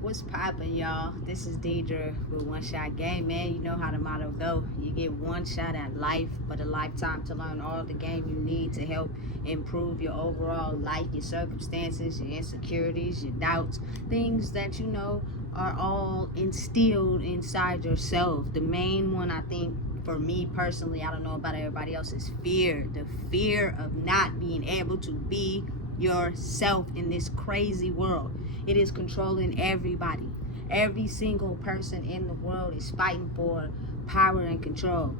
What's poppin', y'all? This is Deidre with One Shot Game, man. You know how the motto go. You get one shot at life, but a lifetime to learn all the game you need to help improve your overall life, your circumstances, your insecurities, your doubts, things that you know are all instilled inside yourself. The main one, I think, for me personally, I don't know about everybody else, is fear. The fear of not being able to be yourself in this crazy world. It is controlling everybody. Every single person in the world is fighting for power and control.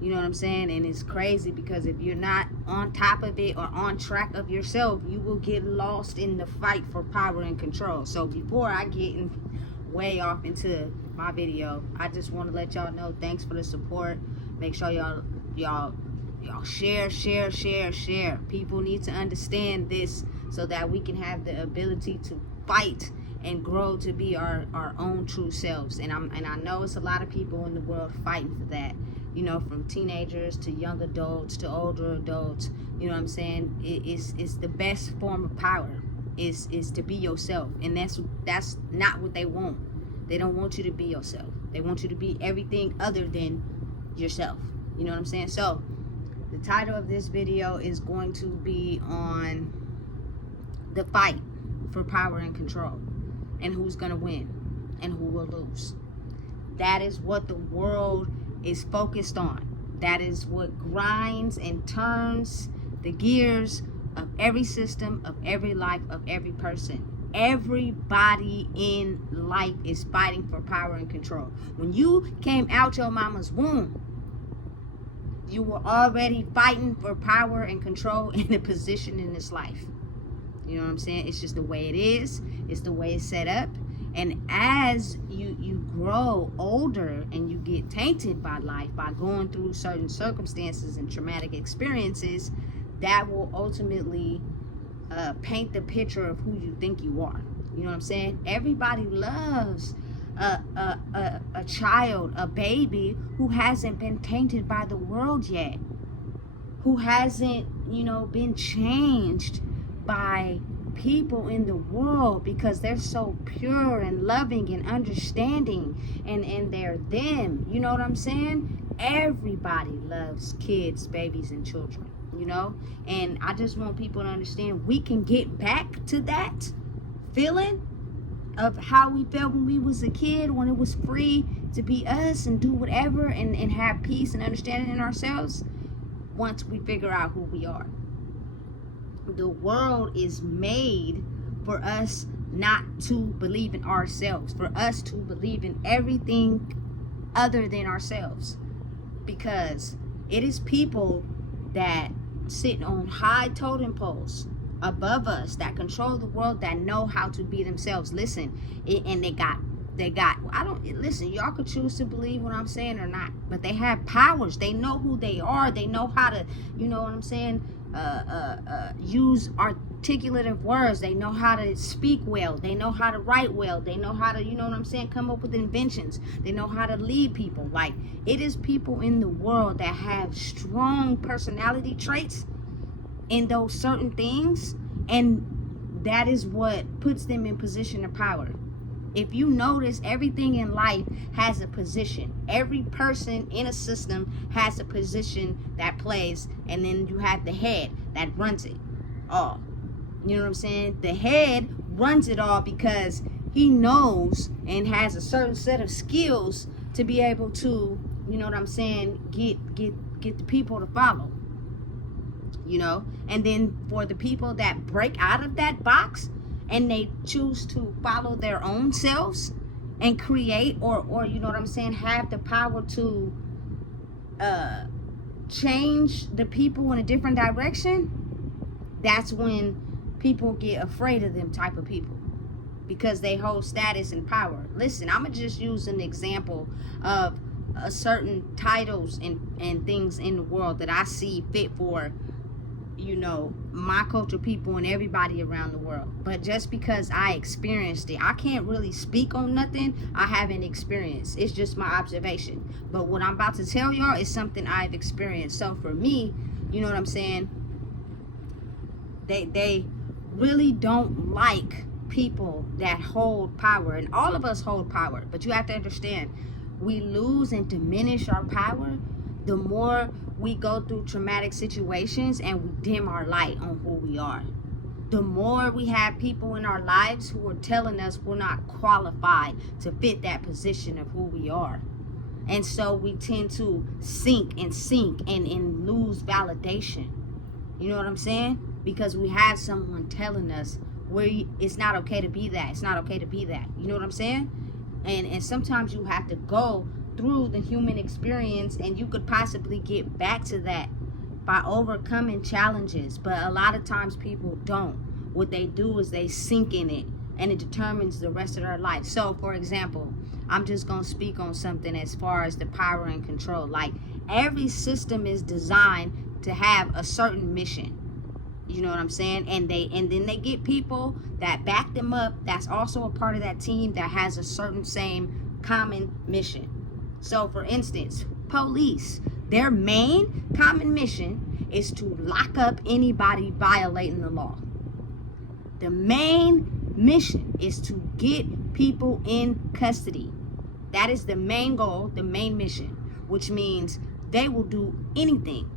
You know what I'm saying? And it's crazy because if you're not on top of it or on track of yourself, you will get lost in the fight for power and control. So before I get way off into my video, I just want to let y'all know, thanks for the support. Make sure y'all share. People need to understand this so that we can have the ability to fight and grow to be our own true selves. And I know it's a lot of people in the world fighting for that, you know, from teenagers to young adults to older adults. You know what I'm saying? It's the best form of power is to be yourself. And that's not what they want. They don't want you to be yourself. They want you to be everything other than yourself. You know what I'm saying? So the title of this video is going to be on the fight for power and control, and who's going to win and who will lose. That is what the world is focused on. That is what grinds and turns the gears of every system, of every life, of every person. Everybody in life is fighting for power and control. When you came out your mama's womb, you were already fighting for power and control in a position in this life. You know what I'm saying? It's just the way it is. It's the way it's set up. And as you grow older and you get tainted by life, by going through certain circumstances and traumatic experiences, that will ultimately paint the picture of who you think you are. You know what I'm saying? Everybody loves a child, a baby who hasn't been tainted by the world yet, who hasn't, you know, been changed by people in the world, because they're so pure and loving and understanding, and they're them. You know what I'm saying? Everybody loves kids, babies, and children, you know? And I just want people to understand we can get back to that feeling of how we felt when we was a kid, when it was free to be us and do whatever and have peace and understanding in ourselves, once we figure out who we are. The world is made for us not to believe in ourselves, for us to believe in everything other than ourselves, because it is people that sit on high totem poles above us that control the world, that know how to be themselves. Listen, and they got I don't listen, y'all could choose to believe what I'm saying or not, but they have powers. They know who they are. They know how to, you know what I'm saying, use articulative words. They know how to speak well. They know how to write well. They know how to, you know what I'm saying, come up with inventions. They know how to lead people. Like, it is people in the world that have strong personality traits in those certain things, and that is what puts them in position of power. If you notice, everything in life has a position. Every person in a system has a position that plays, and then you have the head that runs it all. You know what I'm saying? The head runs it all because he knows and has a certain set of skills to be able to, you know what I'm saying, get the people to follow. You know? And then for the people that break out of that box and they choose to follow their own selves and create or you know what I'm saying, have the power to change the people in a different direction, that's when people get afraid of them type of people, because they hold status and power. Listen, I'm gonna just use an example of certain titles and things in the world that I see fit for, you know, my culture, people, and everybody around the world. But just because I experienced it, I can't really speak on nothing I haven't experienced. It's just my observation. But what I'm about to tell y'all is something I've experienced. So for me, you know what I'm saying, they really don't like people that hold power, and all of us hold power, but you have to understand, we lose and diminish our power the more we go through traumatic situations and we dim our light on who we are. The more we have people in our lives who are telling us we're not qualified to fit that position of who we are. And so we tend to sink and lose validation. You know what I'm saying? Because we have someone telling us it's not okay to be that. It's not okay to be that. You know what I'm saying? And sometimes you have to go through the human experience, and you could possibly get back to that by overcoming challenges. But a lot of times people don't. What they do is they sink in it, and it determines the rest of their life. So for example, I'm just going to speak on something as far as the power and control. Like, every system is designed to have a certain mission. You know what I'm saying? And then they get people that back them up, that's also a part of that team, that has a certain same common mission. So for instance, police, their main common mission is to lock up anybody violating the law. The main mission is to get people in custody. That is the main goal, the main mission, which means they will do anything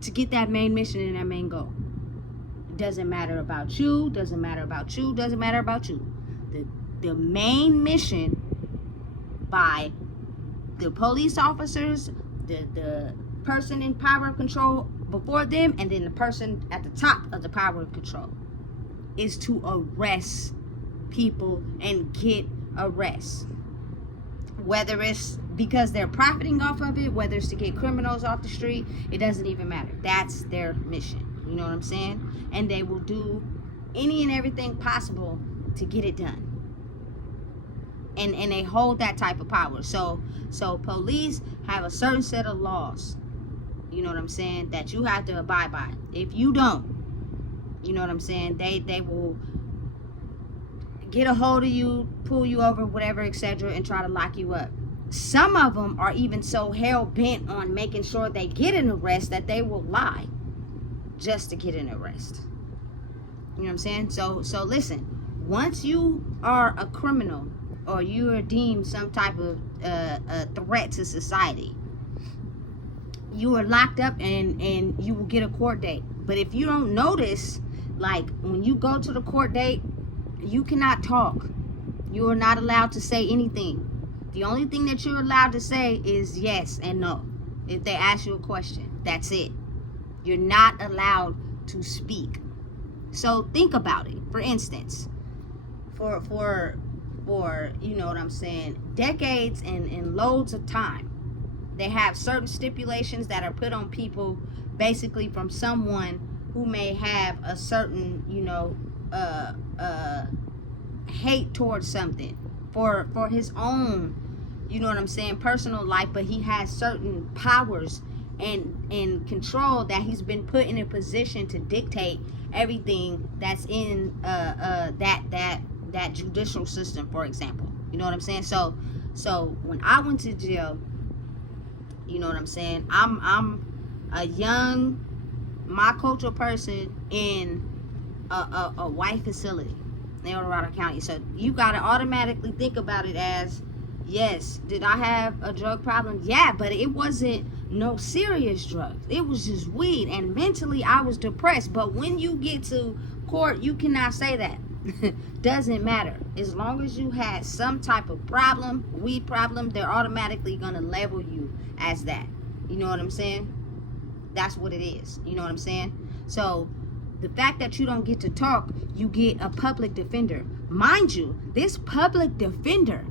to get that main mission and that main goal. It doesn't matter about you, doesn't matter about you, doesn't matter about you. The main mission by the police officers, the person in power of control before them, and then the person at the top of the power of control, is to arrest people and get arrests. Whether it's because they're profiting off of it, whether it's to get criminals off the street, it doesn't even matter. That's their mission. You know what I'm saying? And they will do any and everything possible to get it done. And they hold that type of power. So police have a certain set of laws, you know what I'm saying, that you have to abide by. If you don't, you know what I'm saying, they will get a hold of you, pull you over, whatever, etc., and try to lock you up. Some of them are even so hell-bent on making sure they get an arrest that they will lie just to get an arrest. You know what I'm saying? So listen, once you are a criminal, or you are deemed some type of a threat to society, you are locked up and you will get a court date. But if you don't notice, like, when you go to the court date, you cannot talk. You are not allowed to say anything. The only thing that you're allowed to say is yes and no. If they ask you a question, that's it. You're not allowed to speak. So think about it. For instance, for you know what I'm saying, decades and loads of time, they have certain stipulations that are put on people, basically from someone who may have a certain, you know, hate towards something for his own, you know what I'm saying, personal life, but he has certain powers and control that he's been put in a position to dictate everything that's in that judicial system, for example. You know what I'm saying? So when I went to jail, you know what I'm saying, I'm a young, my cultural person in a white facility in El Dorado County. So you gotta automatically think about it as, yes, did I have a drug problem? Yeah, but it wasn't no serious drugs. It was just weed, and mentally I was depressed. But when you get to court, you cannot say that. Doesn't matter. As long as you had some type of problem, weed problem, they're automatically gonna label you as that. You know what I'm saying? That's what it is. You know what I'm saying? So the fact that you don't get to talk, you get a public defender. Mind you, this public defender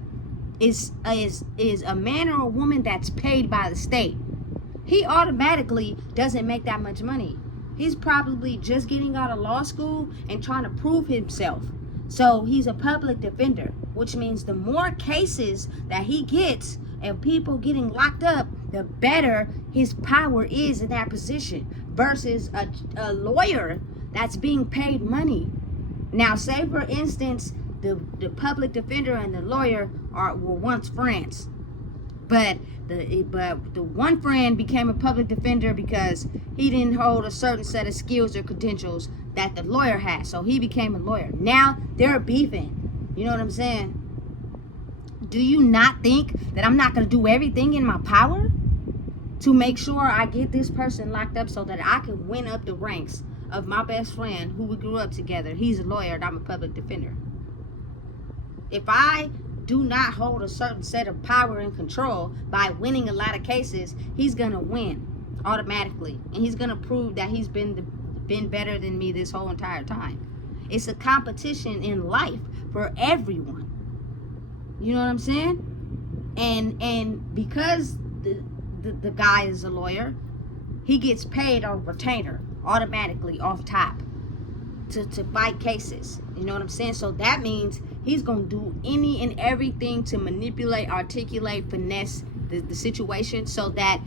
is a man or a woman that's paid by the state. He automatically doesn't make that much money. He's probably just getting out of law school and trying to prove himself. So he's a public defender, which means the more cases that he gets and people getting locked up, the better his power is in that position, versus a lawyer that's being paid money. Now, say for instance, the public defender and the lawyer were once friends, but the one friend became a public defender because he didn't hold a certain set of skills or credentials that the lawyer had. So he became a lawyer. Now they're beefing. You know what I'm saying? Do you not think that I'm not going to do everything in my power to make sure I get this person locked up so that I can win up the ranks of my best friend who we grew up together? He's a lawyer and I'm a public defender. If I do not hold a certain set of power and control by winning a lot of cases, he's going to win automatically. And he's going to prove that he's been better than me this whole entire time. It's a competition in life for everyone. You know what I'm saying? And because the guy is a lawyer, he gets paid a retainer automatically off top to fight cases. You know what I'm saying? So that means he's going to do any and everything to manipulate, articulate, finesse the situation so that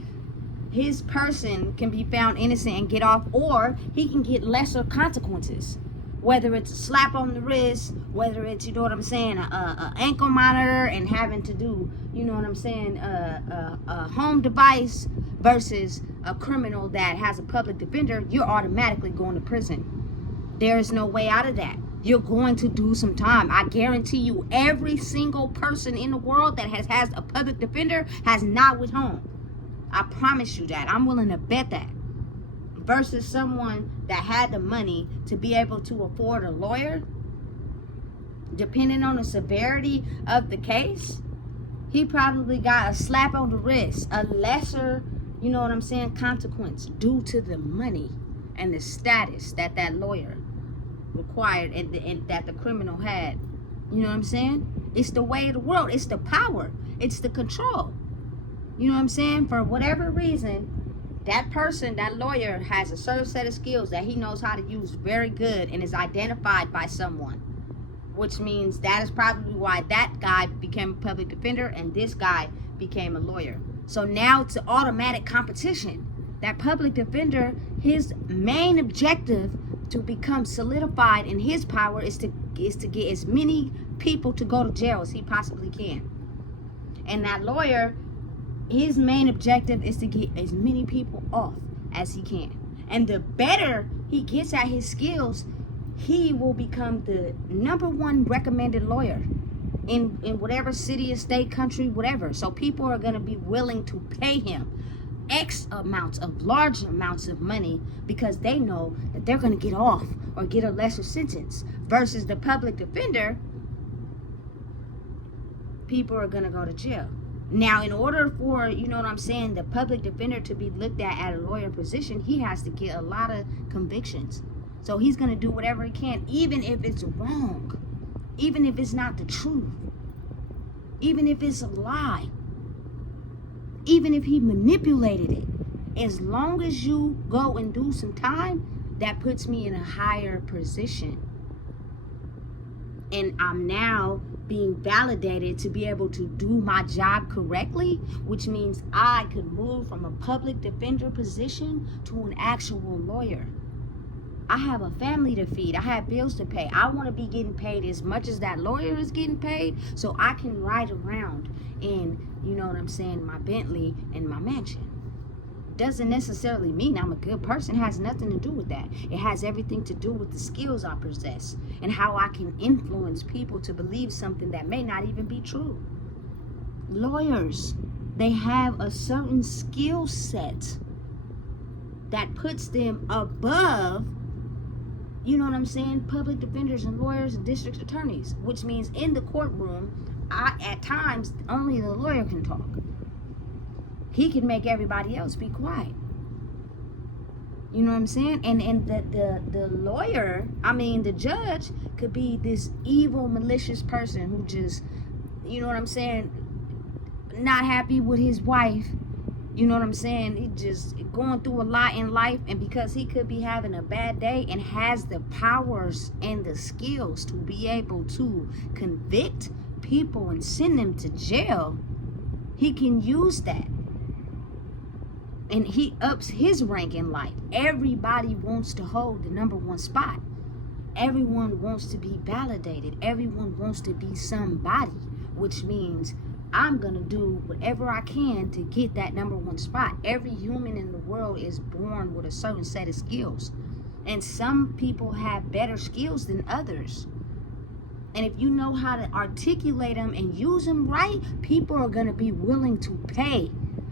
his person can be found innocent and get off, or he can get lesser consequences. Whether it's a slap on the wrist, whether it's, you know what I'm saying, a ankle monitor and having to do, you know what I'm saying, a home device versus a criminal that has a public defender, you're automatically going to prison. There is no way out of that. You're going to do some time. I guarantee you every single person in the world that has a public defender has not went home. I promise you that. I'm willing to bet that. Versus someone that had the money to be able to afford a lawyer, depending on the severity of the case, he probably got a slap on the wrist, a lesser, you know what I'm saying, consequence due to the money and the status that that lawyer required and that the criminal had. You know what I'm saying? It's the way of the world. It's the power. It's the control. You know what I'm saying? For whatever reason, that person, that lawyer, has a certain set of skills that he knows how to use very good and is identified by someone. Which means that is probably why that guy became a public defender and this guy became a lawyer. So now it's an automatic competition. That public defender, his main objective to become solidified in his power is to get as many people to go to jail as he possibly can. And that lawyer, his main objective is to get as many people off as he can. And the better he gets at his skills, he will become the #1 recommended lawyer in whatever city, state, country, whatever. So people are going to be willing to pay him large amounts of money because they know that they're going to get off or get a lesser sentence. Versus the public defender, people are going to go to jail. Now, in order for, you know what I'm saying, the public defender to be looked at a lawyer position, he has to get a lot of convictions. So he's going to do whatever he can, even if it's wrong, even if it's not the truth, even if it's a lie, even if he manipulated it. As long as you go and do some time, that puts me in a higher position. And I'm now being validated to be able to do my job correctly, which means I could move from a public defender position to an actual lawyer. I have a family to feed. I have bills to pay. I want to be getting paid as much as that lawyer is getting paid so I can ride around in, you know what I'm saying, my Bentley and my mansion. Doesn't necessarily mean I'm a good person. It has nothing to do with that. It has everything to do with the skills I possess and how I can influence people to believe something that may not even be true. Lawyers, they have a certain skill set that puts them above, you know what I'm saying, public defenders and lawyers and district attorneys, which means in the courtroom, at times, only the lawyer can talk. He can make everybody else be quiet. You know what I'm saying? And the lawyer, the judge could be this evil, malicious person who just, you know what I'm saying, not happy with his wife. You know what I'm saying? He just going through a lot in life, and because he could be having a bad day and has the powers and the skills to be able to convict people and send them to jail, he can use that. And he ups his rank in life. Everybody wants to hold the #1 spot. Everyone wants to be validated. Everyone wants to be somebody, which means I'm going to do whatever I can to get that #1 spot. Every human in the world is born with a certain set of skills. And some people have better skills than others. And if you know how to articulate them and use them right, people are going to be willing to pay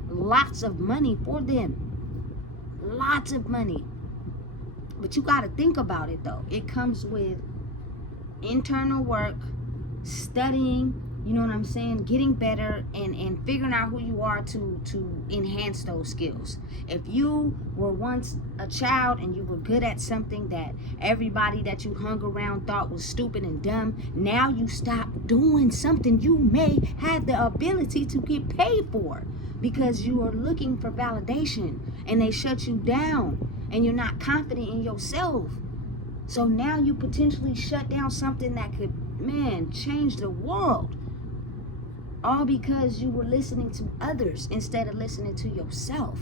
lots of money for them. Lots of money. But you got to think about it though. It comes with internal work, studying, you know what I'm saying, getting better, and figuring out who you are to enhance those skills. If you were once a child and you were good at something that everybody that you hung around thought was stupid and dumb, now you stop doing something you may have the ability to get paid for because you are looking for validation and they shut you down and you're not confident in yourself. So now you potentially shut down something that could, man, change the world. All because you were listening to others instead of listening to yourself.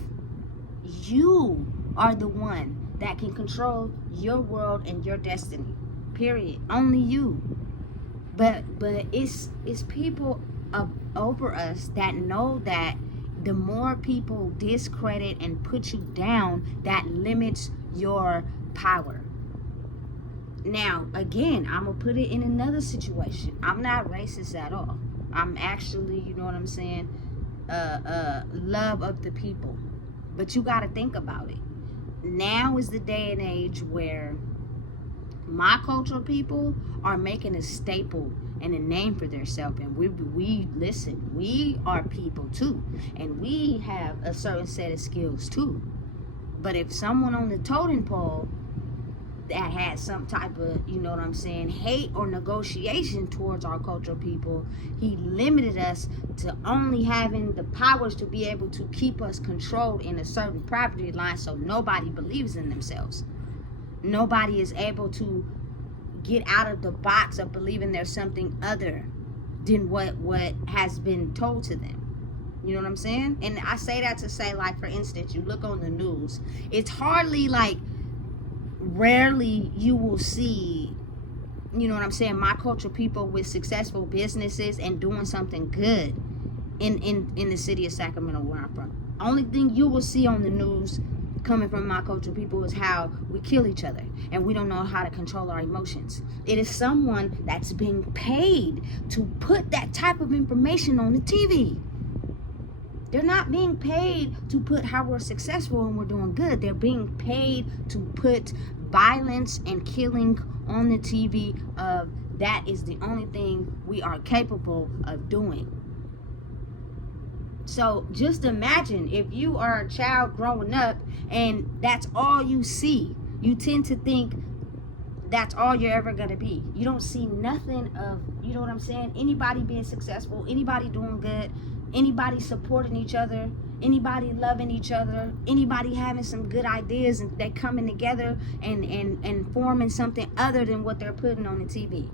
You are the one that can control your world and your destiny. Period. Only you. But it's people over us that know that the more people discredit and put you down, that limits your power. Now, again, I'm going to put it in another situation. I'm not racist at all. I'm actually, you know what I'm saying, love of the people. But you got to think about it. Now is the day and age where my cultural people are making a staple and a name for themselves. And we listen, we are people too. And we have a certain set of skills too. But if someone on the totem pole that had some type of, you know what I'm saying, hate or negotiation towards our cultural people, he limited us to only having the powers to be able to keep us controlled in a certain property line, so nobody believes in themselves. Nobody is able to get out of the box of believing there's something other than what has been told to them. You know what I'm saying? And I say that to say, like, for instance, you look on the news, it's hardly like, rarely you will see, you know what I'm saying, my culture people with successful businesses and doing something good in the city of Sacramento, where I'm from. Only thing you will see on the news coming from my culture people is how we kill each other and we don't know how to control our emotions. It is someone that's being paid to put that type of information on the TV. They're not being paid to put how we're successful and we're doing good. They're being paid to put violence and killing on the TV. That is the only thing we are capable of doing. So just imagine if you are a child growing up and that's all you see. You tend to think that's all you're ever going to be. You don't see nothing of, you know what I'm saying, anybody being successful, anybody doing good, anybody supporting each other, anybody loving each other, anybody having some good ideas and they coming together and forming something other than what they're putting on the TV.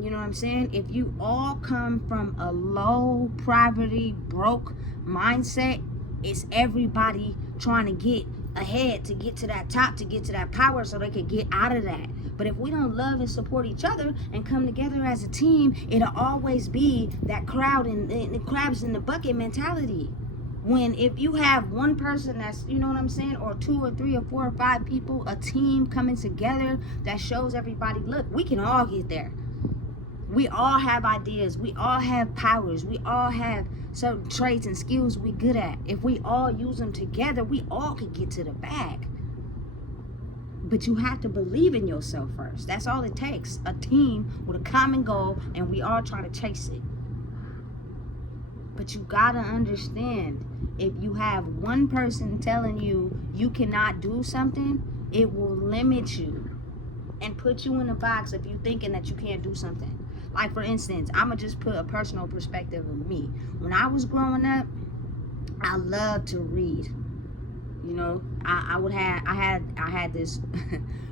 You know what I'm saying? If you all come from a low poverty, broke mindset, it's everybody trying to get ahead, to get to that top, to get to that power so they can get out of that. But if we don't love and support each other and come together as a team, it'll always be that crowd and the crabs in the bucket mentality. When if you have one person that's, you know what I'm saying, or 2 or 3 or 4 or 5 people, a team coming together that shows everybody, look, we can all get there. We all have ideas. We all have powers. We all have certain traits and skills we good at. If we all use them together, we all could get to the bag. But you have to believe in yourself first. That's all it takes. A team with a common goal, and we all try to chase it. But you gotta understand, if you have one person telling you you cannot do something, it will limit you and put you in a box if you thinking that you can't do something. Like, for instance, I'm gonna just put a personal perspective of me. When I was growing up, I loved to read. You know, I had this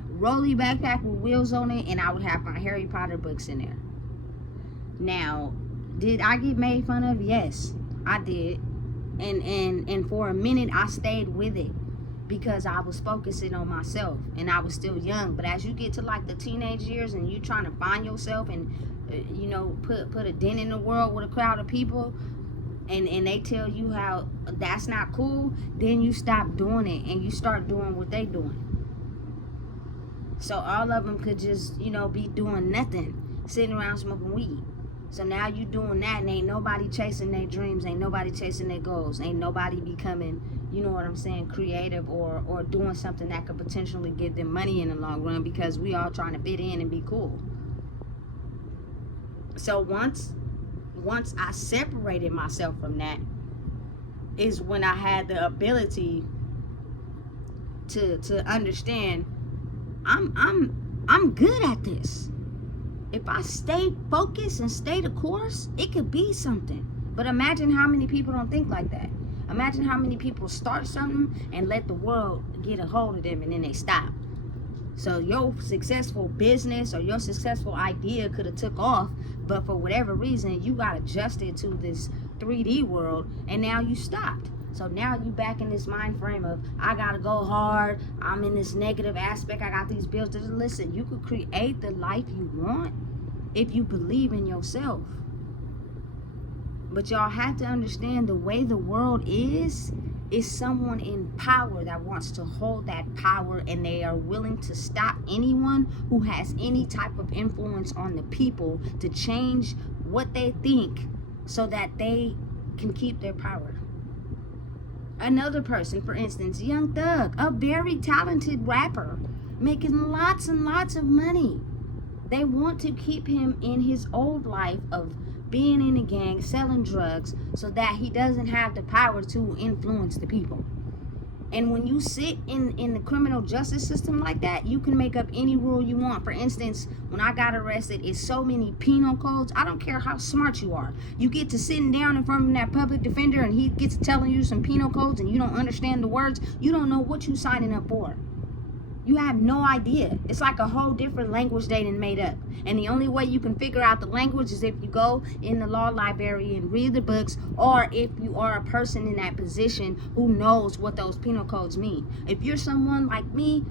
rolly backpack with wheels on it, and I would have my Harry Potter books in there. Now, did I get made fun of? Yes, I did. And for a minute I stayed with it because I was focusing on myself and I was still young. But as you get to like the teenage years and you trying to find yourself and you know, put a dent in the world with a crowd of people, and they tell you how that's not cool, then you stop doing it and you start doing what they doing. So all of them could just, be doing nothing, sitting around smoking weed. So now you doing that, and ain't nobody chasing their dreams, ain't nobody chasing their goals, ain't nobody becoming, creative or doing something that could potentially give them money in the long run, because we all trying to fit in and be cool. So once I separated myself from that is when I had the ability to understand I'm good at this. If I stay focused and stay the course, it could be something. But imagine how many people don't think like that. Imagine how many people start something and let the world get a hold of them and then they stop. So your successful business or your successful idea could have took off, but for whatever reason, you got adjusted to this 3D world and now you stopped. So now you back in this mind frame of, I gotta go hard, I'm in this negative aspect, I got these bills. Listen, you could create the life you want if you believe in yourself. But y'all have to understand, the way the world is someone in power that wants to hold that power, and they are willing to stop anyone who has any type of influence on the people to change what they think so that they can keep their power. Another person, for instance, Young Thug, a very talented rapper, making lots and lots of money. They want to keep him in his old life of being in a gang, selling drugs, so that he doesn't have the power to influence the people. And when you sit in the criminal justice system like that, you can make up any rule you want. For instance, when I got arrested, it's so many penal codes. I don't care how smart you are. You get to sitting down in front of that public defender and he gets telling you some penal codes and you don't understand the words. You don't know what you signing up for. You have no idea. It's like a whole different language they done made up. And the only way you can figure out the language is if you go in the law library and read the books, or if you are a person in that position who knows what those penal codes mean. If you're someone like me,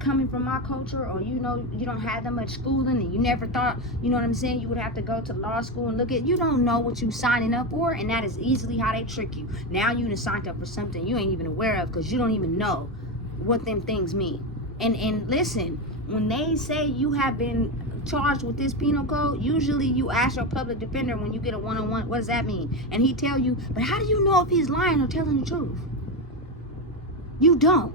coming from my culture, or you don't have that much schooling and you never thought, you would have to go to law school and look at, you don't know what you signing up for, and that is easily how they trick you. Now you done signed up for something you ain't even aware of because you don't even know what them things mean. And listen, when they say you have been charged with this penal code, usually you ask your public defender when you get a one-on-one, what does that mean? And he tell you, but how do you know if he's lying or telling the truth? You don't.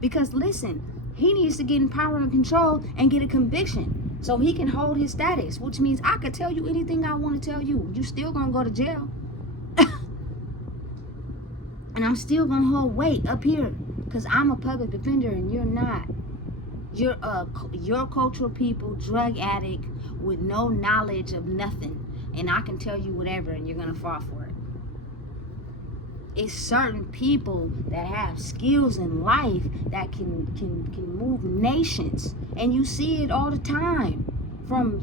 Because listen, he needs to get in power and control and get a conviction so he can hold his status, which means I could tell you anything I want to tell you. You still gonna go to jail. And I'm still gonna hold weight up here because I'm a public defender and you're not. You're cultural people, drug addict with no knowledge of nothing, and I can tell you whatever and you're gonna fall for it. It's certain people that have skills in life that can move nations, and you see it all the time from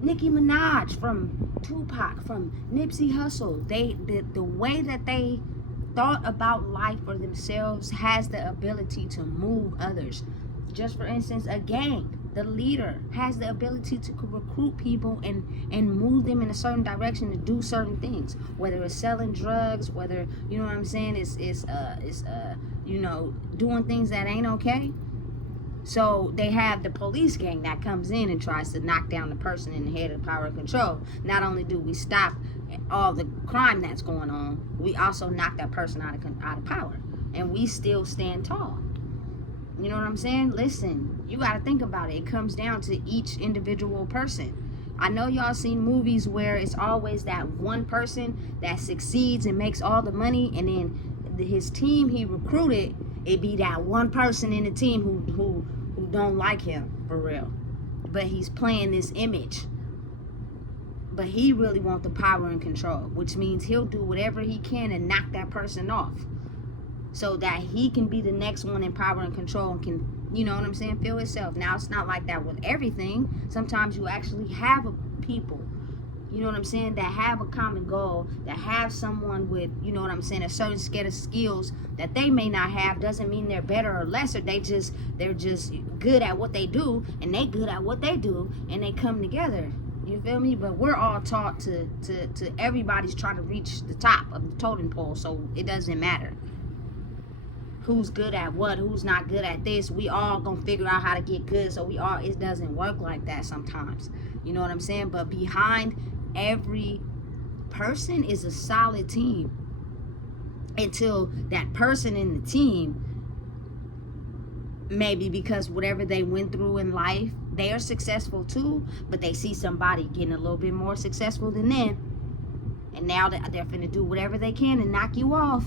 Nicki Minaj, from Tupac, from Nipsey Hussle. The way that they thought about life for themselves has the ability to move others. Just for instance, a gang, the leader has the ability to recruit people and move them in a certain direction to do certain things, whether it's selling drugs, whether it's doing things that ain't okay. So they have the police gang that comes in and tries to knock down the person in the head of power and control. Not only do we stop all the crime that's going on, we also knock that person out of power, and we still stand tall. You know what I'm saying? Listen, you got to think about it. It comes down to each individual person. I know y'all seen movies where it's always that one person that succeeds and makes all the money, and then his team he recruited, it be that one person in the team who don't like him for real, but he's playing this image. But he really wants the power and control, which means he'll do whatever he can and knock that person off so that he can be the next one in power and control and can, feel himself. Now, it's not like that with everything. Sometimes you actually have people, that have a common goal, that have someone with, a certain set of skills that they may not have. Doesn't mean they're better or lesser. They're just good at what they do, and they good at what they do, and they come together. You feel me? But we're all taught to everybody's trying to reach the top of the totem pole, so it doesn't matter who's good at what, who's not good at this. We all gonna figure out how to get good. So it doesn't work like that sometimes. You know what I'm saying? But behind every person is a solid team, until that person in the team, maybe because whatever they went through in life, they are successful too, but they see somebody getting a little bit more successful than them, and now they're finna do whatever they can to knock you off.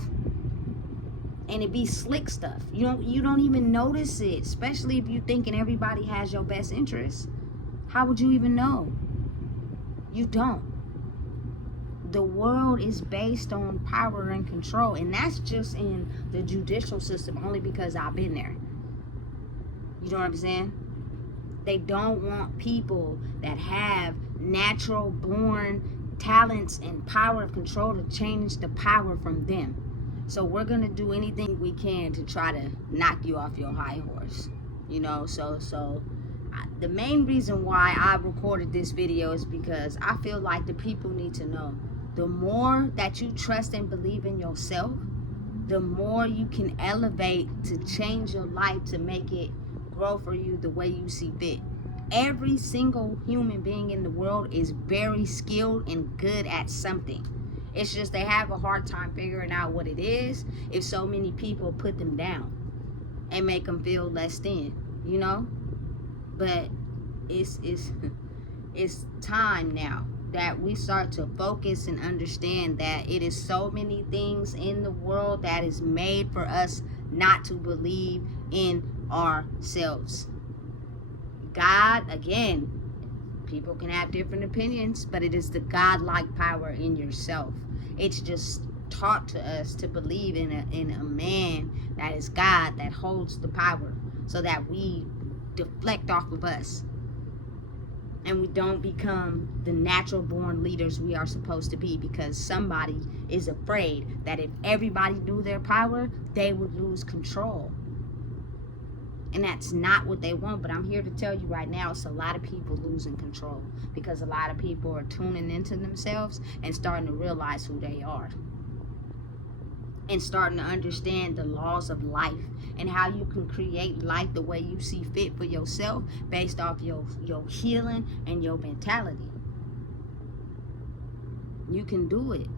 And it be slick stuff. You don't even notice it, especially if you thinking everybody has your best interest. How would you even know? You don't. The world is based on power and control, and that's just in the judicial system, only because I've been there. You know what I'm saying? They don't want people that have natural born talents and power of control to change the power from them. So we're gonna do anything we can to try to knock you off your high horse. You know, so the main reason why I recorded this video is because I feel like the people need to know, the more that you trust and believe in yourself, the more you can elevate to change your life, to make it grow for you the way you see fit. Every single human being in the world is very skilled and good at something. It's just they have a hard time figuring out what it is if so many people put them down and make them feel less than, you know? But it's time now that we start to focus and understand that it is so many things in the world that is made for us not to believe in ourselves. God, again, people can have different opinions, but it is the God-like power in yourself. It's just taught to us to believe in a man that is God, that holds the power, so that we deflect off of us and we don't become the natural born leaders we are supposed to be, because somebody is afraid that if everybody knew their power, they would lose control. And that's not what they want. But I'm here to tell you right now, it's a lot of people losing control, because a lot of people are tuning into themselves and starting to realize who they are, and starting to understand the laws of life and how you can create life the way you see fit for yourself, based off your healing and your mentality. You can do it.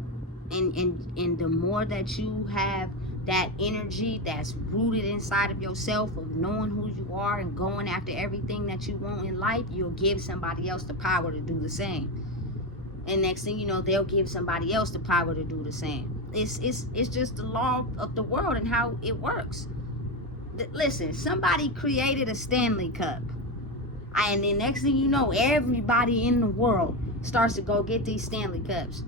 And the more that you have that energy that's rooted inside of yourself, of knowing who you are and going after everything that you want in life, you'll give somebody else the power to do the same. And next thing you know, they'll give somebody else the power to do the same. It's just the law of the world and how it works. Listen, somebody created a Stanley Cup, and the next thing you know, everybody in the world starts to go get these Stanley Cups.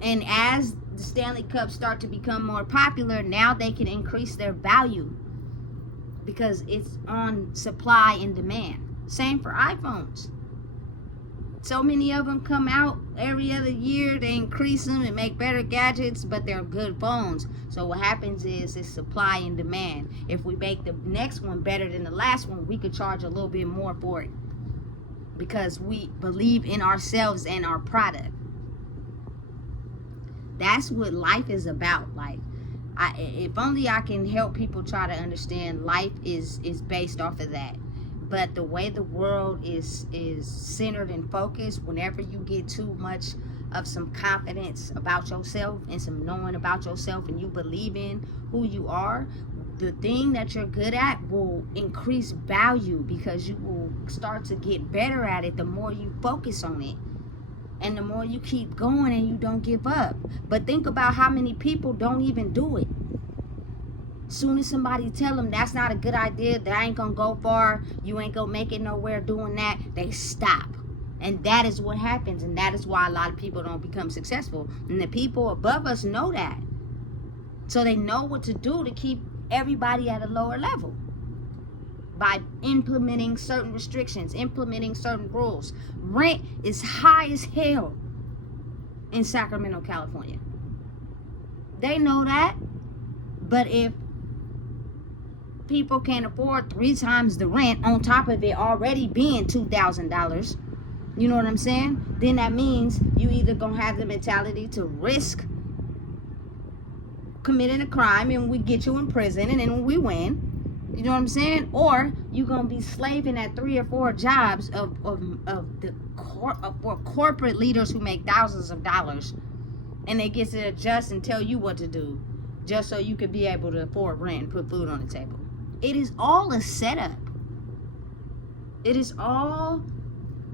And as the Stanley Cups start to become more popular, now they can increase their value because it's on supply and demand. Same for iPhones. So many of them come out every other year. They increase them and make better gadgets, but they're good phones. So what happens is it's supply and demand. If we make the next one better than the last one, we could charge a little bit more for it, because we believe in ourselves and our product. That's what life is about. Like, if only I can help people try to understand, life is based off of that. But the way the world is centered and focused, whenever you get too much of some confidence about yourself and some knowing about yourself, and you believe in who you are, the thing that you're good at will increase value, because you will start to get better at it the more you focus on it. And the more you keep going and you don't give up. But think about how many people don't even do it. Soon as somebody tell them that's not a good idea, that ain't gonna go far, you ain't gonna make it nowhere doing that, they stop. And that is what happens, and that is why a lot of people don't become successful. And the people above us know that. So they know what to do to keep everybody at a lower level, by implementing certain restrictions, implementing certain rules. Rent is high as hell in Sacramento, California. They know that. But if people can't afford 3 times the rent, on top of it already being $2,000, you know what I'm saying? Then that means you either gonna have the mentality to risk committing a crime and we get you in prison and then we win. You know what I'm saying? Or you're gonna be slaving at 3 or 4 jobs for corporate leaders who make thousands of dollars, and they get to adjust and tell you what to do, just so you could be able to afford rent and put food on the table. It is all a setup. It is all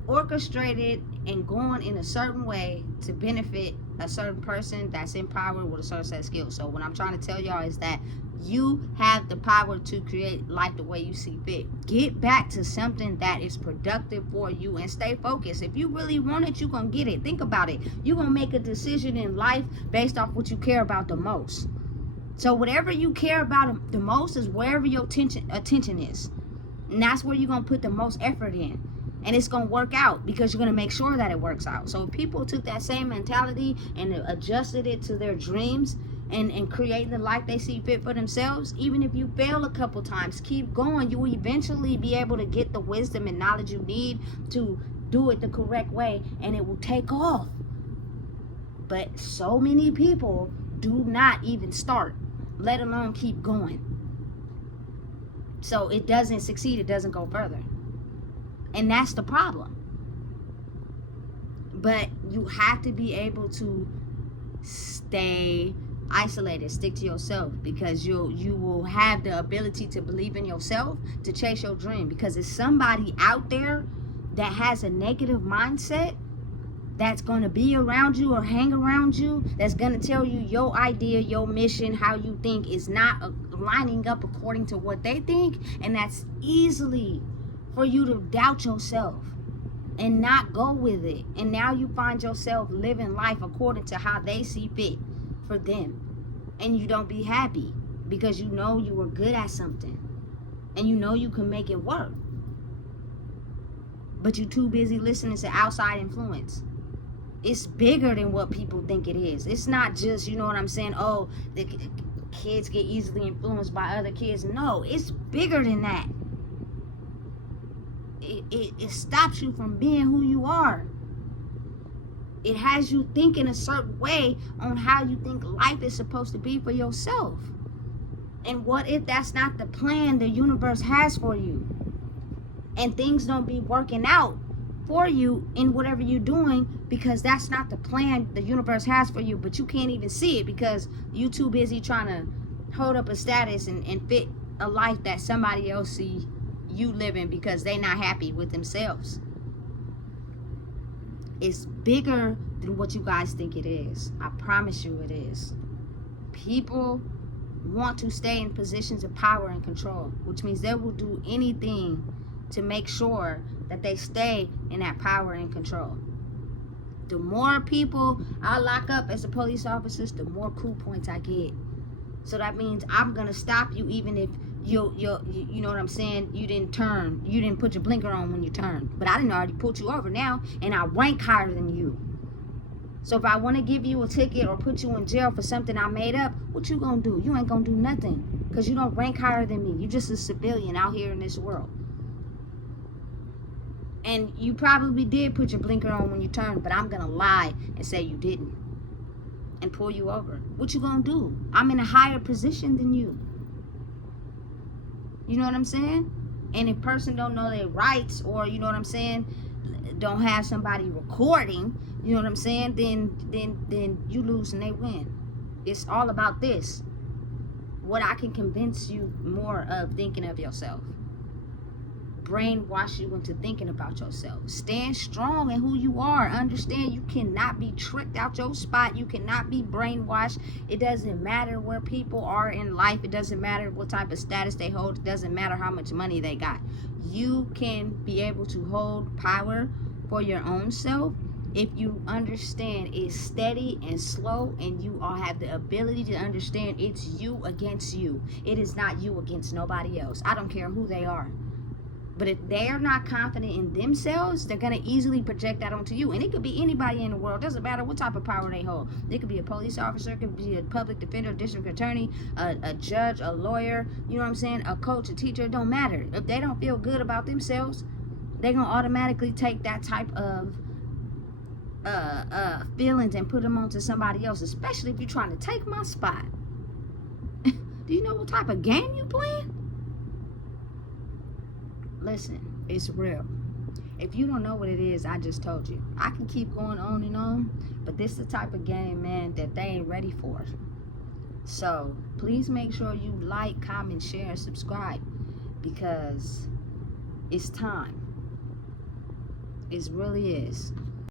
orchestrated and going in a certain way to benefit a certain person that's in power with a certain set of skills. So what I'm trying to tell y'all is that you have the power to create life the way you see fit. Get back to something that is productive for you and stay focused. If you really want it, you're going to get it. Think about it. You're going to make a decision in life based off what you care about the most. So whatever you care about the most is wherever your attention is. And that's where you're going to put the most effort in. And it's going to work out because you're going to make sure that it works out. So if people took that same mentality and adjusted it to their dreams and create the life they see fit for themselves, even if you fail a couple times, keep going. You will eventually be able to get the wisdom and knowledge you need to do it the correct way, and it will take off. But so many people do not even start, let alone keep going. So it doesn't succeed, it doesn't go further. And that's the problem. But you have to be able to stay isolated, stick to yourself, because you will have the ability to believe in yourself, to chase your dream. Because it's somebody out there that has a negative mindset that's going to be around you or hang around you, that's going to tell you your idea, your mission, how you think is not lining up according to what they think. And that's easily for you to doubt yourself and not go with it. And now you find yourself living life according to how they see fit for them. And you don't be happy because you know you were good at something and you know you can make it work. But you're too busy listening to outside influence. It's bigger than what people think it is. It's not just, you know what I'm saying, oh, the kids get easily influenced by other kids. No, it's bigger than that. It stops you from being who you are. It has you thinking a certain way on how you think life is supposed to be for yourself. And what if that's not the plan the universe has for you? And things don't be working out for you in whatever you're doing because that's not the plan the universe has for you, but you can't even see it because you're too busy trying to hold up a status and fit a life that somebody else see you living because they're not happy with themselves. It's bigger than what you guys think it is. I promise you it is. People want to stay in positions of power and control, which means they will do anything to make sure that they stay in that power and control. The more people I lock up as a police officer, the more cool points I get. So that means I'm gonna stop you even if you know what I'm saying, you didn't put your blinker on when you turned, but I didn't already put you over now, and I rank higher than you. So if I want to give you a ticket or put you in jail for something I made up, what you gonna do? You ain't gonna do nothing because you don't rank higher than me. You just a civilian out here in this world. And you probably did put your blinker on when you turned, but I'm gonna lie and say you didn't and pull you over. What you gonna do? I'm in a higher position than you. You know what I'm saying? And if person don't know their rights, or you know what I'm saying, don't have somebody recording, you know what I'm saying, then you lose and they win. It's all about this. What I can convince you more of thinking of yourself. Brainwash you into thinking about yourself. Stand strong in who you are. Understand you cannot be tricked out your spot. You cannot be brainwashed. It doesn't matter where people are in life. It doesn't matter what type of status they hold. It doesn't matter how much money they got. You can be able to hold power for your own self if you understand it's steady and slow, and you all have the ability to understand it's you against you. It is not you against nobody else. I don't care who they are. But if they're not confident in themselves, they're going to easily project that onto you. And it could be anybody in the world. It doesn't matter what type of power they hold. It could be a police officer, it could be a public defender, district attorney, a judge, a lawyer, you know what I'm saying, a coach, a teacher. It don't matter. If they don't feel good about themselves, they're going to automatically take that type of feelings and put them onto somebody else, especially if you're trying to take my spot. Do you know what type of game you playing? Listen, it's real. If you don't know what it is, I just told you. I can keep going on and on, but this is the type of game, man, that they ain't ready for. So please make sure you like, comment, share, and subscribe, because it's time. It really is.